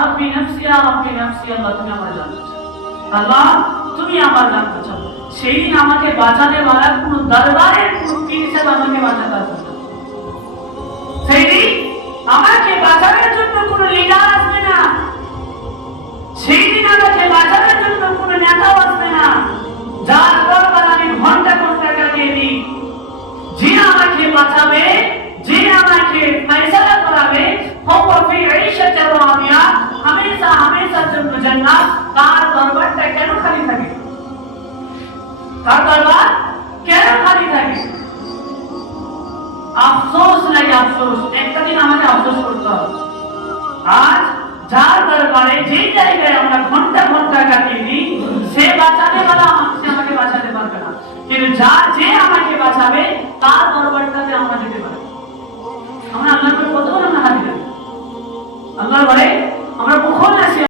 রাব্বি নাফসি ইয়া রাব্বি নাফসি, আল্লাহ তুমি আমার জান বাঁচাও, আল্লাহ তুমি আমার জান বাঁচাও। সেই দিন আমাকে বাঁচাতে বলা কোনো দরবারের কোনো পীর সাহেব আমাকে বাঁচাতে আসবে না। সেই দিন আমাকে বাঁচানোর জন্য কোনো লিডার আসবে না। সেই দিন আমাকে বাঁচানোর জন্য কোনো নেতাও আসবে না, যার দরবার আমি ঘন্টা ঘন্টা কাটিয়ে দিই। যে আমাকে বাঁচাবে, যে আমাকে ফয়সালা করাবে, হুয়া ফি ঈশাতি রাদিয়া, হামেশা হামেশার জন্য জান্নাত, তার দরবারটা কেন খালি থাকে? তার দরবার কেন খালি থাকে? আফসোস নাই আফসোস, একটা দিন আমাকে আফসোস করতে হবে। আজ যার দরবারে যে জায়গায় আমরা ঘন্টা ঘন্টা কাটিয়ে দিই, সে বাঁচাতে বলা আমাকে বাঁচাতে পারবে না, কিন্তু যে আমাকে বাঁচাবে তার দরবারটাতে আমরা যেতে পারি। আমরা আল্লাহর পরে কতক্ষণ আমরা হাজির, আল্লাহর পরে